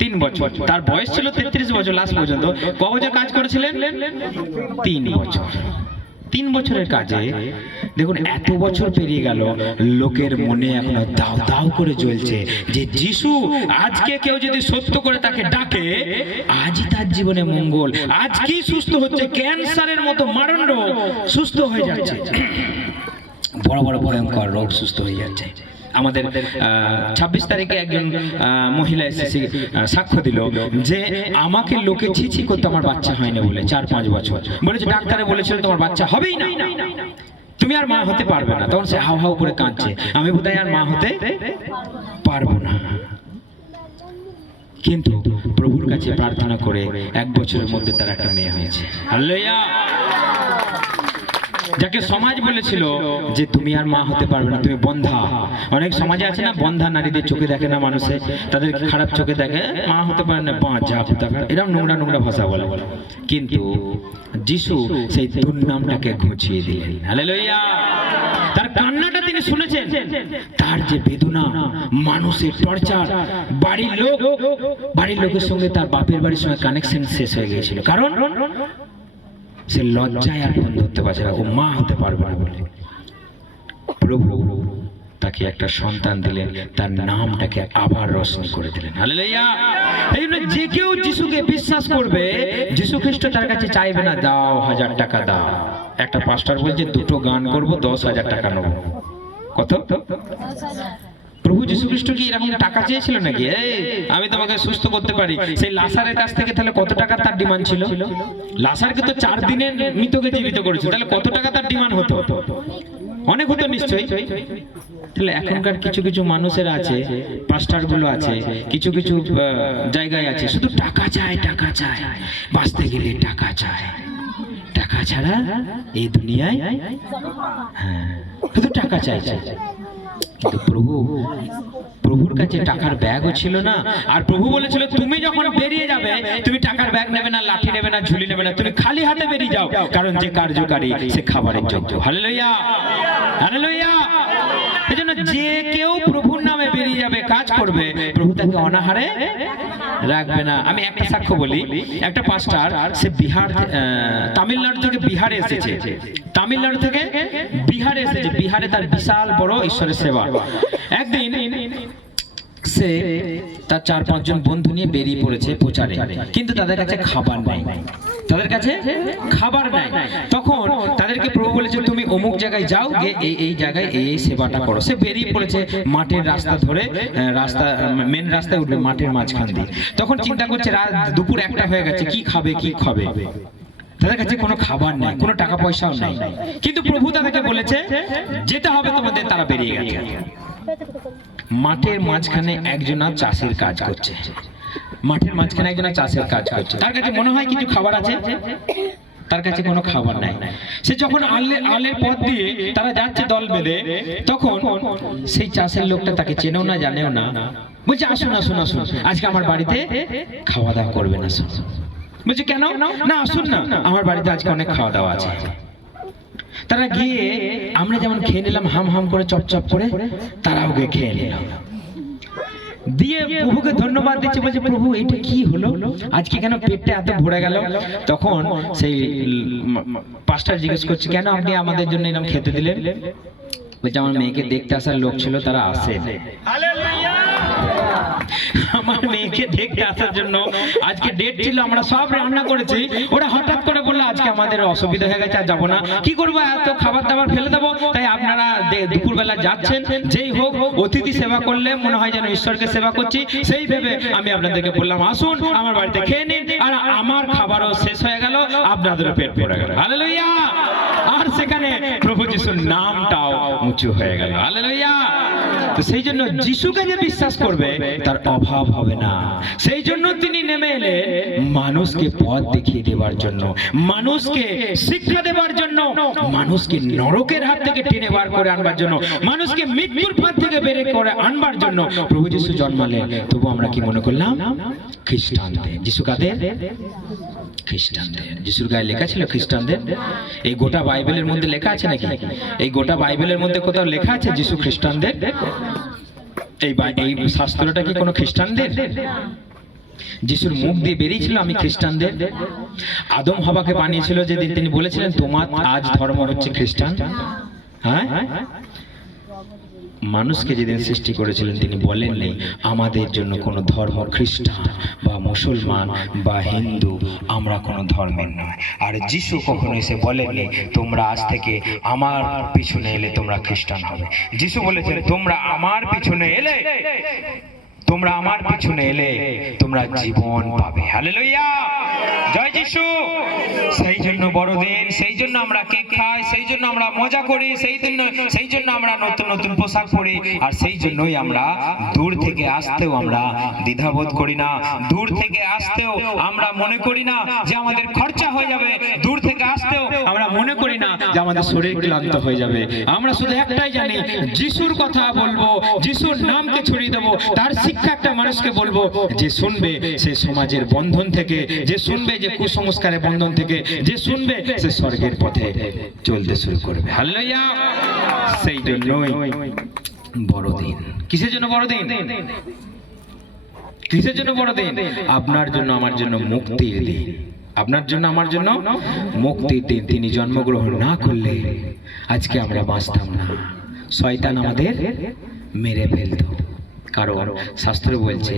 3 বছর। তার বয়স ছিল 33 বছর লাস্ট পর্যন্ত। ক বছর কাজ করেছিলেন? 3 বছর। 3 বছরের কাজে দেখুন এত বছর পেরিয়ে গেল, লোকের মনে এখনো দাও দাও করে জ্বলছে যে যিশু আজকে কেউ যদি সত্য করে তাকে ডাকে, আজই তার জীবনে মঙ্গল। আজ কি সুস্থ হচ্ছে, ক্যান্সারের মতো মারণ রোগ সুস্থ হয়ে যাচ্ছে, বড় বড় ভয়ঙ্কর রোগ সুস্থ হয়ে যাচ্ছে। আমাদের 26 তারিখে একজন মহিলা এসেছে, সাক্ষ্য দিল যে আমাকে লোকে ছিছি করতে, আমার বাচ্চা হয়নি বলে 4-5 বছর। বলেছে ডাক্তারে বলেছিল তোমার বাচ্চা হবেই না, তুমি আর মা হতে পারবে না। তখন সে হাউ হাউ করে কাঁদছে, আমি বোধহয় আর মা হতে পারবো না। কিন্তু প্রভুর কাছে প্রার্থনা করে 1 বছরের মধ্যে তার একটা মেয়ে হয়েছে। হালেলুয়া। যাকে সমাজ বলেছিল যে তুমি আর মা হতে পারবে না, তুমি বন্ধা। অনেক সমাজে আছে না, বন্ধা নারীদের চোখে দেখে না মানুষে, তাদের খারাপ চোখে দেখে, মা হতে পারে না, যা হতে পারে, এরকম নোংরা নোংরা ভাষা বলে। কিন্তু যিশু সেই দুর্নামটাকে ঘুচিয়ে দিলেন। হালেলুয়া। তার কান্নাটা তিনি শুনেছেন, তার যে বেদনা, মানুষের টর্চার, বাড়ির লোকের সঙ্গে তার বাপের বাড়ির সঙ্গে কানেকশন শেষ হয়ে গিয়েছিল। কারণ সে লজ্জায় আর ফোন ধরতে পারছে না, ও মা হতে পারবে না বলে। প্রভু তাকে একটা সন্তান দিলেন, তার নামটাকে আবার রোশনি করে দিলেন। হালেলুয়া। এই জন্য যে কেউ যিশুকে বিশ্বাস করবে, যিশু খ্রিস্ট তার কাছে চাইবে না দাও 1000 টাকা দাও। একটা পাস্টার বলছে 2টো গান করবো 10,000 টাকা নেবো। কত? প্রভু যীশু খ্রিস্ট কি এরকম টাকা চেয়েছিল নাকি? আমি তোমাকে সুস্থ করতে পারি। সেই লাসারের কাছ থেকে তাহলে কত টাকা তার ডিমান্ড ছিল? লাসারকে তো 4 দিনের মৃতকে জীবিত করেছে, তাহলে কত টাকা তার ডিমান্ড হতো? অনেক হতো নিশ্চয়ই। তাহলে এখনকার কিছু কিছু মানুষের আছে, পাস্টার গুলো আছে, কিছু কিছু জায়গায় আছে, শুধু টাকা চায়, টাকা চায়, বাঁচতে গেলে টাকা চায়। টাকা ছাড়া এই দুনিয়ায়, হ্যাঁ, শুধু টাকা চাই। কিন্তু প্রভুর কাছে টাকার ব্যাগও ছিল না। আর প্রভু বলেছিল তুমি যখন বেরিয়ে যাবে, তুমি টাকার ব্যাগ নেবে না, লাঠি নেবে না, ঝুলি নেবে না, তুমি খালি হাতে বেরিয়ে যাও, কারণ যে কার্যকারী সে খাবারের যোগ্য। হালেলুয়া। হালেলুয়া। এজন্য যে কেউ প্রভুর নামে বেরিয়ে যাবে, কাজ করবে, প্রভু তাকে অনাহারে রাখবে না। আমি একটা সাক্ষ্য বলি। একটা পাস্টার, সে তামিলনাড়ু থেকে বিহারে এসেছে, তামিলনাড়ু থেকে বিহারে এসেছে। বিহারে তার বিশাল বড় ঈশ্বরের সেবা। একদিন সে তার 4-5 জন বন্ধু নিয়ে বেরিয়ে পড়েছে প্রচারে, কিন্তু তাদের কাছে খাবার নাই, তাদের কাছে খাবার নাই। তখন তাদেরকে প্রভু বলেছে তুমি অমুক জায়গায় যাও, গিয়ে এই জায়গায় এই সেবাটা করো। সে বেরিয়ে পড়েছে মাঠের রাস্তা ধরে, রাস্তা মেন রাস্তায় উঠবে মাঠের মাঝখান দিয়ে। তখন চিন্তা করছে রাত দুপুর 1টা হয়ে গেছে, কি খাবে কি খাবে, তাদের কাছে কোনো খাবার নাই, কোনো টাকা পয়সাও নাই। কিন্তু প্রভু তাদেরকে বলেছে যেতে হবে তোমাদের। তারা বেরিয়ে গেছে। মাঠের মাঝখানে একজনা চাষের কাজ করছে, মাঠের মাঝখানে একজনা চাষের কাজ করছে। তার কাছে মনে হয় কিছু খাবার আছে, তার কাছে কোনো খাবার নাই। সে যখন আলের পথ দিয়ে তারা যাচ্ছে দল বেঁধে, তখন সেই চাষের লোকটা তাকে চেনেও না জানেও না, বলছে আসুন আসুন আসুন, আজকে আমার বাড়িতে খাওয়া দাওয়া করবেন, আসুন। বলছে কেন? না আসুন না, আমার বাড়িতে আজকে অনেক খাওয়া দাওয়া আছে। তারা গিয়ে আমরা যেমন খেয়ে নিলাম হাম হাম করে চপচপ করে, তারাও গিয়ে খেয়ে নিলাম, দিয়ে প্রভুকে ধন্যবাদ দিচ্ছে। বলছে প্রভু এটা কি হলো, আজকে কেন পেটটা এত ভরে গেল? তখন সেই পাস্টার জিজ্ঞেস করছে কেন আপনি আমাদের জন্য এরকম খেতে দিলেন? বলছে আমার মেয়েকে দেখতে আসার লোক ছিল, তারা আসে, আমার মেয়েকে দেখতে আসার জন্য আজকে ডেট ছিল, আমরা সব রান্না করেছি, ওরা হঠাৎ করে বললো আজকে আমাদের অসুবিধা হয়ে গেছে, আর যাবো না। কি করবো, এত খাবার দাবার ফেলে দেবো, তাই আপনারা দুপুরবেলা যাচ্ছেন, যেই হোক অতিথি সেবা করলে মনে হয় যেন ঈশ্বরকে সেবা করছি, সেই ভেবে আমি আপনাদেরকে বললাম আসুন আমার বাড়িতে খেয়ে নিন। আর আমার খাবারও শেষ হয়ে গেল, আপনাদেরও পেট ভরে গেল। হালেলুয়া! আর সেখানে প্রভু যিশুর নামটাও উঁচু হয়ে গেল। হালেলুয়া! তো সেই জন্য যিশুকে যে বিশ্বাস করবে তার অভাব হবে না। সেই জন্য তিনি নেমে এলেন মানুষকে পথ দেখিয়ে দেওয়ার জন্য, মানুষকে শিক্ষা দেওয়ার জন্য, মানুষকে নরকের হাত থেকে টেনে বার করে আনবার জন্য, মানুষকে মৃত্যুর ফাঁদ থেকে বের করে আনবার জন্য প্রভু যিশু জন্মালেন। তবু আমরা কি মনে করলাম খ্রিস্টানদের। যিশু কাদের? খ্রিস্টানদের। যিশুর গায়ে লেখা ছিল খ্রিস্টানদের? এই গোটা বাইবেলের মধ্যে লেখা আছে নাকি? এই গোটা বাইবেলের মধ্যে কোথাও লেখা আছে যিশু খ্রিস্টানদের? এই শাস্ত্রটা কি কোনো খ্রিস্টানদের? যিশুর মুখ দিয়ে বেরিয়েছিল আমি খ্রিস্টানদের। আদম হাওয়াকে বানিয়েছিল যেদিন, তিনি বলেছিলেন তোমার আজ ধর্ম হচ্ছে খ্রিস্টান। হ্যাঁ, মানুষকে যেদিন সৃষ্টি করেছিলেন তিনি বলেননি আমাদের জন্য কোনো ধর্ম খ্রিস্টান বা মুসলমান বা হিন্দু, আমরা কোনো ধর্মের নয়। আর যিশু কখনো এসে বলেননি তোমরা আজ থেকে আমার পিছনে এলে তোমরা খ্রিস্টান হবে। যিশু বলেছেন তোমরা আমার পিছনে এলে, তোমরা আমার পিছনে এলে তোমরা জীবন পাবে। হালেলুয়া! জয় যিশু! সেই জন্য বড়দিন, সেই জন্য আমরা কেক খাই, সেই জন্য আমরা মজা করি, সেই জন্য আমরা নতুন নতুন পোশাক পরি, আর সেই জন্যই আমরা দূর থেকে আসতেও আমরা দ্বিধাবোধ করি না, দূর থেকে আসতেও আমরা মনে করি না যে আমাদের খরচা হয়ে যাবে, দূর থেকে আসতেও আমরা মনে করি না যে আমাদের শরীর ক্লান্ত হয়ে যাবে। আমরা শুধু একটাই জানি, যিশুর কথা বলবো, যিশুর নামকে ছড়িয়ে দেবো, তার শিক্ষা একটা মানুষকে বলবো, যে শুনবে সে সমাজের বন্ধন থেকে, যে শুনবে যে কুসংস্কারের বন্ধন থেকে, যে শুনবে সে স্বর্গের পথে চলতে শুরু করবে। হালেলুয়া! সেই জন্যই বড়দিন। কিসের জন্য বড়দিন? কিসের জন্য বড়দিন? আপনার জন্য আমার জন্য মুক্তির দিন। আপনার জন্য আমার জন্য মুক্তির দিন। তিনি জন্মগ্রহণ না করলে আজকে আমরা বাঁচতাম না, শয়তান আমাদের মেরে ফেলত। কারণ শাস্ত্র বলছে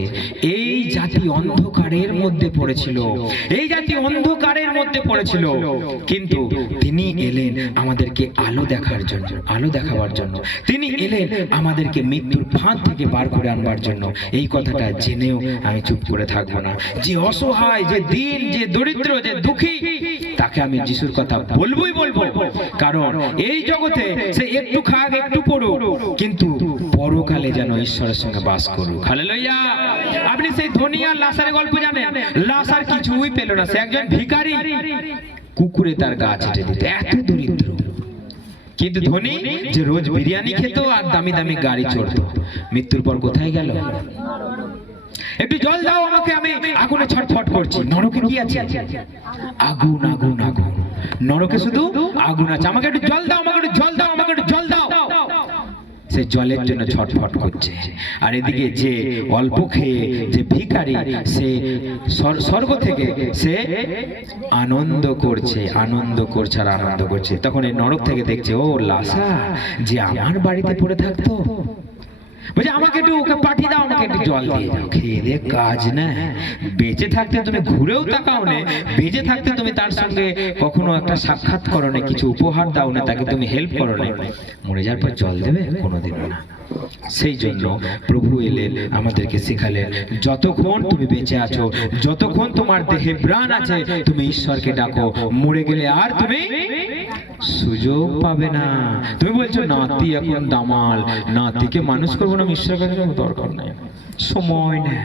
এই জাতি অন্ধকারের মধ্যে পড়েছিল, এই জাতি অন্ধকারের মধ্যে পড়েছিল, কিন্তু তিনি এলেন আমাদেরকে আলো দেখার জন্য, আলো দেখাবার জন্য। তিনি এলেন আমাদেরকে মৃত্যুর ফাঁদ থেকে বার করে আনবার জন্য। এই কথাটা জেনেও আমি চুপ করে থাকবো না। যে অসহায়, যে দীন, যে দরিদ্র, যে দুঃখী, তাকে আমি যিশুর কথা বলবোই বলবো। কারণ এই জগতে সে একটু খাক একটু পড়ুক, কিন্তু পরকালে যেন ঈশ্বরের সঙ্গে বাস করুক। হালেলুয়া! আপনি সেই ধনী আর লাসারের গল্প জানেন? লাসার কিছুই পেল না, সে একজন ভিখারি, কুকুরে তার গা চেটে দিত, এত দরিদ্র। কিন্তু ধনী যে রোজ বিরিয়ানি খেত আর দামি দামি গাড়ি চড়তো, মৃত্যুর পর কোথায় গেল? একটু জল দাও আমাকে, আমি আগুনে ছটফট করছি। নরকে কি আছে? আগুন, আগুন, আগুন। নরকে শুধু আগুন আছে। আমাকে একটু জল দাও, আমাকে একটু জল দাও, আমাকে একটু জল দাও। সে জলের জন্য ছটফট করছে। আর এদিকে যে অল্প খেয়ে যে ভিখারি, সে স্বর্গ থেকে সে আনন্দ করছে, আনন্দ করছে আর আনন্দ করছে। তখন এই নরক থেকে দেখছে, ও লাসা যে আমার বাড়িতে পড়ে থাকতো, বলছে আমাকে একটু ওকে পাঠিয়ে দাও, আমাকে একটু জল দিয়ে দাও। খেয়ে দিয়ে কাজ না, বেঁচে থাকতে তুমি ঘুরেও তাকাও না, বেঁচে থাকতে তুমি তার সঙ্গে কখনো একটা সাক্ষাৎ করো না, কিছু উপহার দাও না, তাকে তুমি হেল্প করো না, মরে যাওয়ার পর জল দেবে? কোনোদিনও না। সেই জন্য প্রভু এলেন, আমাদেরকে শেখালেন যতক্ষণ তুমি বেঁচে আছো, যতক্ষণ তোমার দেহে প্রাণ আছে, তুমি ঈশ্বরকে ডাকো। মরে গেলে আর তুমি সুযোগ পাবে না। তুমি বলছো নাতি এখন দামাল, নাতিকে মানুষ করবো না, ঈশ্বরের কাছে দরকার নাই, সময় নেই,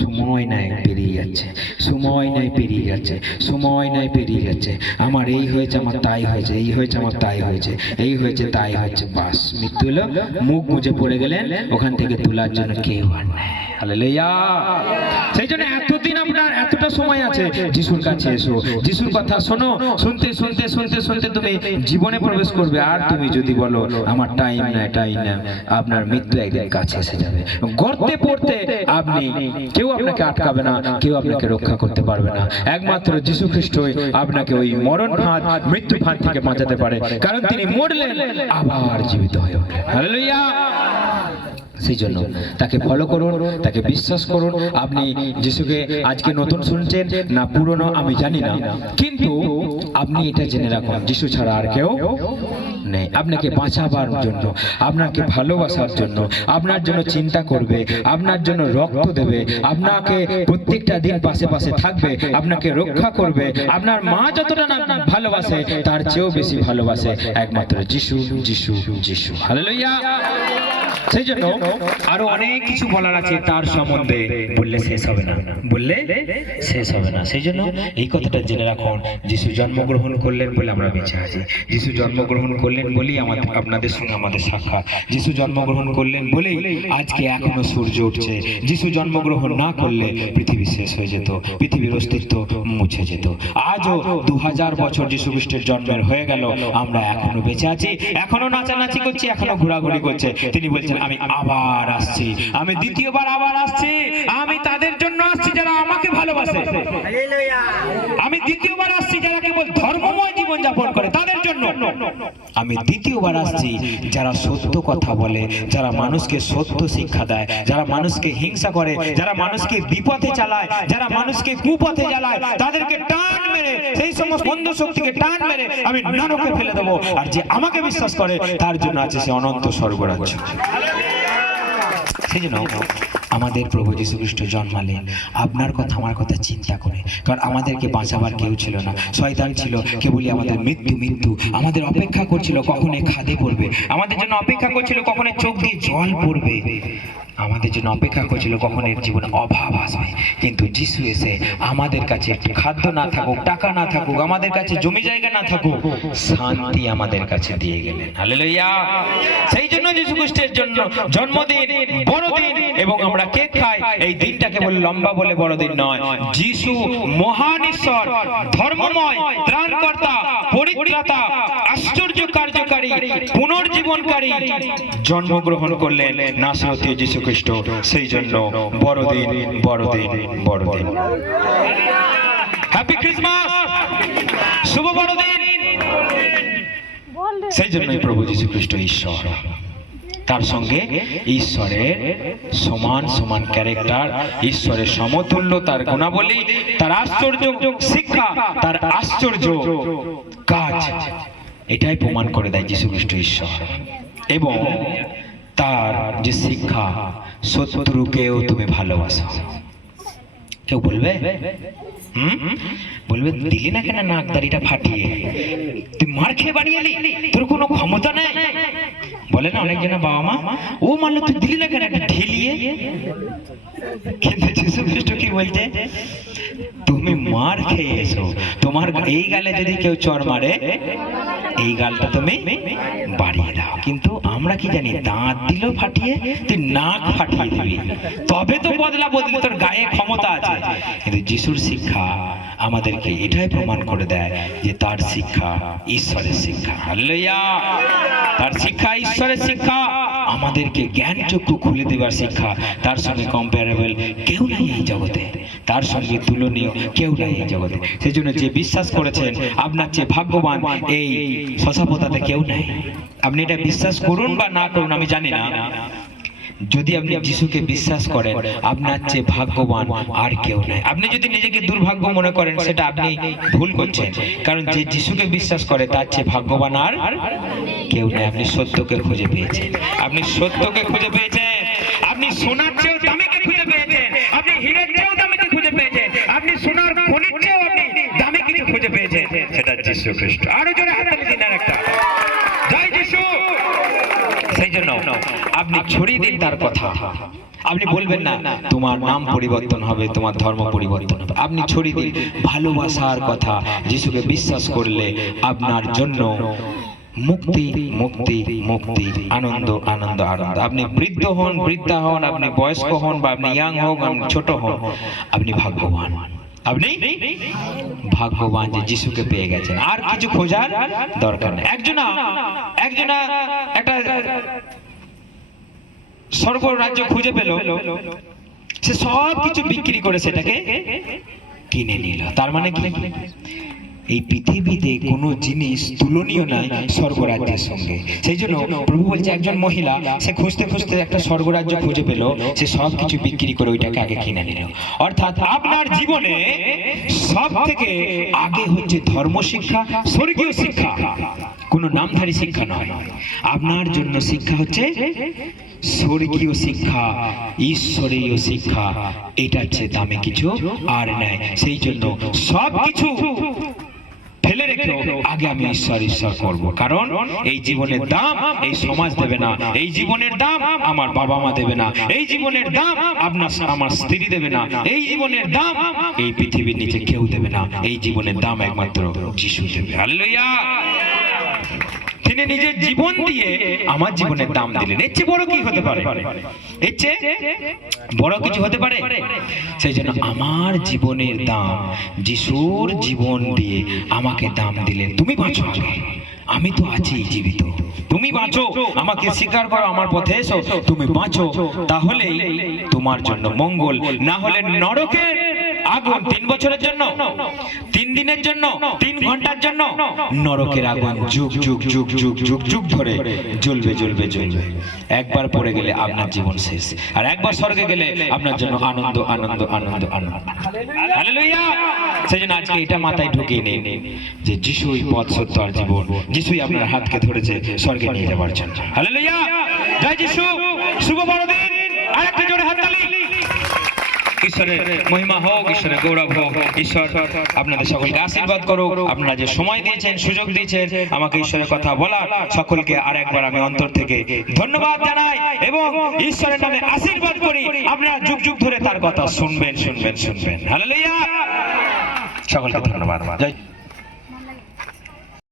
সময় নাই, পেরিয়ে যাচ্ছে, সময় নাই, পেরিয়ে যাচ্ছে, সময় নাই, পেরিয়ে যাচ্ছে। আমার এই হয়েছে, আমার তাই হয়েছে, এই হয়েছে, আমার তাই হয়েছে, এই হয়েছে, তাই হয়েছে, বাস মৃত্যু হলো, মুখ গুঁজে পড়ে গেলেন, ওখান থেকে তোলার জন্য কেউ আর নেই। হালেলুয়া। সেই জন্য এতদিন আপনার এতটা সময় আছে, যিশুর কাছে এসো, যিশুর কথা শোনো। শুনতে শুনতে শুনতে শুনতে তুমি জীবনে প্রবেশ করবে। আর তুমি যদি বলো আমার টাইম নাই, টাইম নাই, আপনার মৃত্যু একদিন কাছে এসে যাবে। গর্তে পড়তে আপনি, কেউ আপনাকে আটকাবে না, কেউ আপনাকে রক্ষা করতে পারবে না। একমাত্র যিশু খ্রিস্টই আপনাকে ওই মরণ ফাঁদ, মৃত্যু ফাঁদ থেকে বাঁচাতে পারে, কারণ তিনি মরলেন আবার জীবিত হয়ে উঠলেন। হালেলুয়া। সেই জন্য তাকে ফলো করুন, তাকে বিশ্বাস করুন। আপনি যিশুকে আজকে নতুন শুনছেন না পুরনো আমি জানি না, কিন্তু আপনি এটা জেনে রাখুন, যিশু ছাড়া আর কেউ নেই। আপনাকে বাঁচাবার জন্য, আপনাকে ভালোবাসার জন্য, আপনার জন্য চিন্তা করবে, আপনার জন্য রক্ত দেবে, আপনাকে প্রত্যেকটা দিন পাশে পাশে থাকবে, আপনাকে রক্ষা করবে। আপনার মা যতটা না ভালোবাসে তার চেয়েও বেশি ভালোবাসে একমাত্র যিশু, যিশু, যিশু। হালেলুয়া। সেই জন্য আরো অনেক কিছু বলার আছে তার সম্বন্ধে, বললে শেষ হবে না, বললে শেষ হবে না। সেই জন্য এই কথাটা জেনে রাখুন, যিশু জন্মগ্রহণ করলেন বলে আমরা বেঁচে আছি, যিশু জন্মগ্রহণ করলেন বলেই আমাদের আপনাদের সঙ্গে আমাদের সাক্ষাৎ, যিশু জন্মগ্রহণ করলেন বলেই আজকে এখনো সূর্য উঠছে। যিশু জন্মগ্রহণ না করলে পৃথিবী শেষ হয়ে যেত, পৃথিবীর অস্তিত্ব মুছে যেত। আজও 2000 বছর যিশু খ্রিস্টের জন্মের হয়ে গেল, আমরা এখনো বেঁচে আছি, এখনো নাচানাচি করছি, এখনো ঘোরাঘুরি করছে। তিনি বলছেন আমি আবার আসছি, আমি দ্বিতীয়বার আবার আসছি, আমি তাদের জন্য আসছি যারা আমাকে ভালোবাসে। আমি দ্বিতীয়বার আসছি যারা কেবল ধর্মময় জীবন যাপন করে তাদের জন্য। আমি দ্বিতীয়বার আসছি যারা সত্য কথা বলে, যারা মানুষকে সত্য শিক্ষা দেয়, যারা মানুষকে হিংসা করে, যারা মানুষকে বিপথে চালায়, যারা মানুষকে কুপথে চালায়, তাদেরকে টান মেরে, সেই সমস্ত বন্ধ শক্তিকে টান মেরে আমি নরকে ফেলে দেবো। আর যে আমাকে বিশ্বাস করে তার জন্য আছে সে অনন্ত স্বর্গরাজ্য। সেই জন্য আমাদের প্রভু যীশু খ্রিস্ট জন্মালেন আপনার কথা আমার কথা চিন্তা করে, কারণ আমাদেরকে বাঁচাবার কেউ ছিল না, শয়তান ছিল, কেবলই আমাদের মৃত্যু মৃত্যু আমাদের অপেক্ষা করছিল কখন এ খাদে পড়বে, আমাদের জন্য অপেক্ষা করছিল কখন এর চোখ দিয়ে জল পড়বে, আমাদের জন্য অপেক্ষা করছিল কখন এর জীবনে অভাব আসবে। কিন্তু যিশু এসে আমাদের কাছে খাদ্য না থাকুক, টাকা না থাকুক, আমাদের কাছে জমি জায়গা না থাকুক, শান্তি আমাদের কাছে দিয়ে গেলেন। হালেলুয়া। সেই জন্য যিশু খ্রিস্টের জন্য জন্মদিন, বড়দিন, এবং আমরা কেক খাই। এই দিনটা কেবল লম্বা বলে বড়দিন নয়, যিশু মহান ঈশ্বর, ধর্মময়, ত্রাণকর্তা, পরিত্রাতা, আশ্চর্য কার্যকারী, পুনর্জীবনকারী জন্মগ্রহণ করলেন নাসরতীয় যিশু খ্রিস্ট। সেই জন্য বড়দিন, বড়দিন, বড়দিন। হ্যাপি ক্রিসমাস, শুভ বড়দিন। সেই জন্যই প্রভু যিশু খ্রিস্ট ঈশ্বর, তার সঙ্গে ঈশ্বরের সমান সমান ক্যারেক্টার, ঈশ্বরের সমতুল্য তার গুণাবলী, তার আশ্চর্য শিক্ষা, তার আশ্চর্য কাজ, এটাই প্রমাণ করে দেয় যিশু খ্রিস্ট ঈশ্বর। এবং তার যে শিক্ষা, শত্রুকেও তুমি ভালোবাসো। কেউ বলবে বলবে দিলি না কেন নাকদারিটা ফাটিয়ে, তুই মার খেয়ে বাড়ি এলি, তোর কোনো ক্ষমতা নেই। বলে না অনেক জনের বাবা মা, ও মারলো তুই দিলি না কেন একটা ঢেলিয়ে। কিন্তু যীশু খ্রিস্ট কি বলছে, তুমি মার খেয়ে এসো, তোমার এই গালে যদি কেউ চর মারে, এই গালটা তুমি বাড়িয়ে দাও। কিন্তু আমরা কি জানি, দাঁত দিল ফাটিয়ে, তুই নাক ফাটিয়ে দিবি, তবে তো বদলা বদলি, তোর গায়ে ক্ষমতা আছে। কিন্তু যিশুর শিক্ষা আমাদেরকে এটাই প্রমাণ করে দেয় যে তার শিক্ষা ঈশ্বরের শিক্ষা। হালেলুয়া। তার শিক্ষা ঈশ্বরের শিক্ষা। আমাদেরকে জ্ঞান চক্ষু খুলে দেবার শিক্ষা, তার সঙ্গে কম্পারেবল কেউ নাই এই জগতে, তার সঙ্গে তুলনীয় কেউ নাই এই জগতে। সেই জন্য যে বিশ্বাস করেছেন আপনার চেয়ে ভাগ্যবান এই শশাপোতাতে কেউ নাই। আপনি এটা বিশ্বাস করুন বা না করুন আমি জানি না, যদি আপনি যিশুকে বিশ্বাস করেন আপনার চেয়ে ভাগ্যবান আর কেউ নাই। আপনি যদি নিজেকে দুর্ভাগ্য মনে করেন সেটা আপনি ভুল করছেন, কারণ যে যিশুকে বিশ্বাস করে তার চেয়ে ভাগ্যবান আর কেউ নাই। আপনি সত্যকে খুঁজে পেয়েছেন, আপনি সত্যকে খুঁজে পেয়েছেন, আপনি সোনার চেয়েও দামিকে খুঁজে পেয়েছেন, আপনি হীরের চেয়েও দামিকে খুঁজে পেয়েছেন, আপনি সোনার খনির চেয়েও আপনি দামি কিছু খুঁজে পেয়েছেন, সেটা যিশু খ্রিস্ট। আরো জোরে হাততালি দিন আর একটা, জয় যিশু। সেই জন্য আপনি ছড়িয়ে দিন তার কথা। আপনি বলবেন না তোমার নাম পরিবর্তন হবে, তোমার ধর্ম পরিবর্তন হবে, আপনি ছড়িয়ে দিন ভালোবাসার কথা। যিশুকে বিশ্বাস করলে আপনার জন্য মুক্তি মুক্তি মুক্তি, আনন্দ আনন্দ আনন্দ। আপনি বৃদ্ধ হন, বৃদ্ধা হন, আপনি বয়স্ক হন বা আপনি ইয়াং হোক, আপনি ছোট হন, আপনি ভাগ্যবান, আপনি ভাগ্যবান যে যিশুকে পেয়ে গেছেন। আর কিছু খোঁজার দরকার নেই। একজনা একটা স্বর্গ রাজ্য খুঁজে পেল, সে সব কিছু বিক্রি করে সেটাকে কিনে নিল। তার মানে কি, এই পৃথিবীতে কোনো জিনিস তুলনীয় নয় স্বর্গরাজ্যের সঙ্গে। সেই জন্য প্রভু বলছে একজন মহিলা সে খুঁজতে খুঁজতে একটা স্বর্গরাজ্য খুঁজে পেল, সে সব কিছু বিক্রি করে ওইটাকে আগে কিনে নিল। অর্থাৎ আপনার জীবনে সব থেকে আগে হচ্ছে ধর্ম শিক্ষা, স্বর্গীয় শিক্ষা, কোনো নামধারী শিক্ষা নয়। আপনার জন্য শিক্ষা হচ্ছে স্বর্গীয় শিক্ষা, ঈশ্বরীয় শিক্ষা, এটা হচ্ছে দামে কিছু আর নেই। সেই জন্য সব কিছু ফেলে রেখে আগে আমি ঈশ্বর ঈশ্বর করব, কারণ এই জীবনের দাম এই সমাজ দেবে না, এই জীবনের দাম আমার বাবা মা দেবে না, এই জীবনের দাম আমার স্ত্রী দেবে না, এই জীবনের দাম এই পৃথিবীর নিচে কেউ দেবে না, এই জীবনের দাম একমাত্র যিশু দেবে। হালেলুয়া। তিনি নিজের জীবন দিয়ে আমার জীবনের দাম দিলেন। এর চেয়ে বড় কি হতে পারে, এর চেয়ে বড় কিছু হতে পারে? সেই জন্য আমার জীবনের দাম যিশুর জীবন দিয়ে আমাকে দাম দিলেন। তুমি বাঁচো আগে, আমি তো আছি জীবিত, তুমি বাঁচো, আমাকে স্বীকার করো, আমার পথে এসো, তুমি বাঁচো, তাহলেই তোমার জন্য মঙ্গল। না হলে নরকের আগুন 3 বছরের জন্য, 3 দিনের জন্য, 3 ঘন্টার জন্য নরকের আগুন যুগ যুগ যুগ যুগ যুগ যুগ ধরে জ্বলবে জ্বলবে জ্বলবে। একবার পড়ে গেলে আপনার জীবন শেষ, আর একবার স্বর্গে গেলে আপনার জন্য আনন্দ আনন্দ আনন্দ আনন্দ। হালেলুয়া। সেই জন্য আজকে এটা মাথায় ঢুকিয়ে নিন যে যিশুই পথ সত্য আর জীবন, যিশুই আপনার হাতকে ধরেছে স্বর্গে নিয়ে যাবার জন্য। হালেলুয়া। জয় যিশু। শুভ বড়দিন। আরেকটা জোরে হাততালি। ঈশ্বরের মহিমা হোক, ঈশ্বরের গৌরব হোক। ঈশ্বর আপনাদের সকলকে আশীর্বাদ করুক। আপনারা যে সময় দিয়েছেন, সুযোগ দিয়েছেন আমাকে ঈশ্বরের কথা বলার, সকলকে আরেকবার আমি অন্তর থেকে ধন্যবাদ জানাই এবং ঈশ্বরের নামে আশীর্বাদ করি আপনারা যুগ যুগ ধরে তার কথা শুনবেন শুনবেন শুনবেন। হালেলুয়া। সকলকে ধন্যবাদ। জয়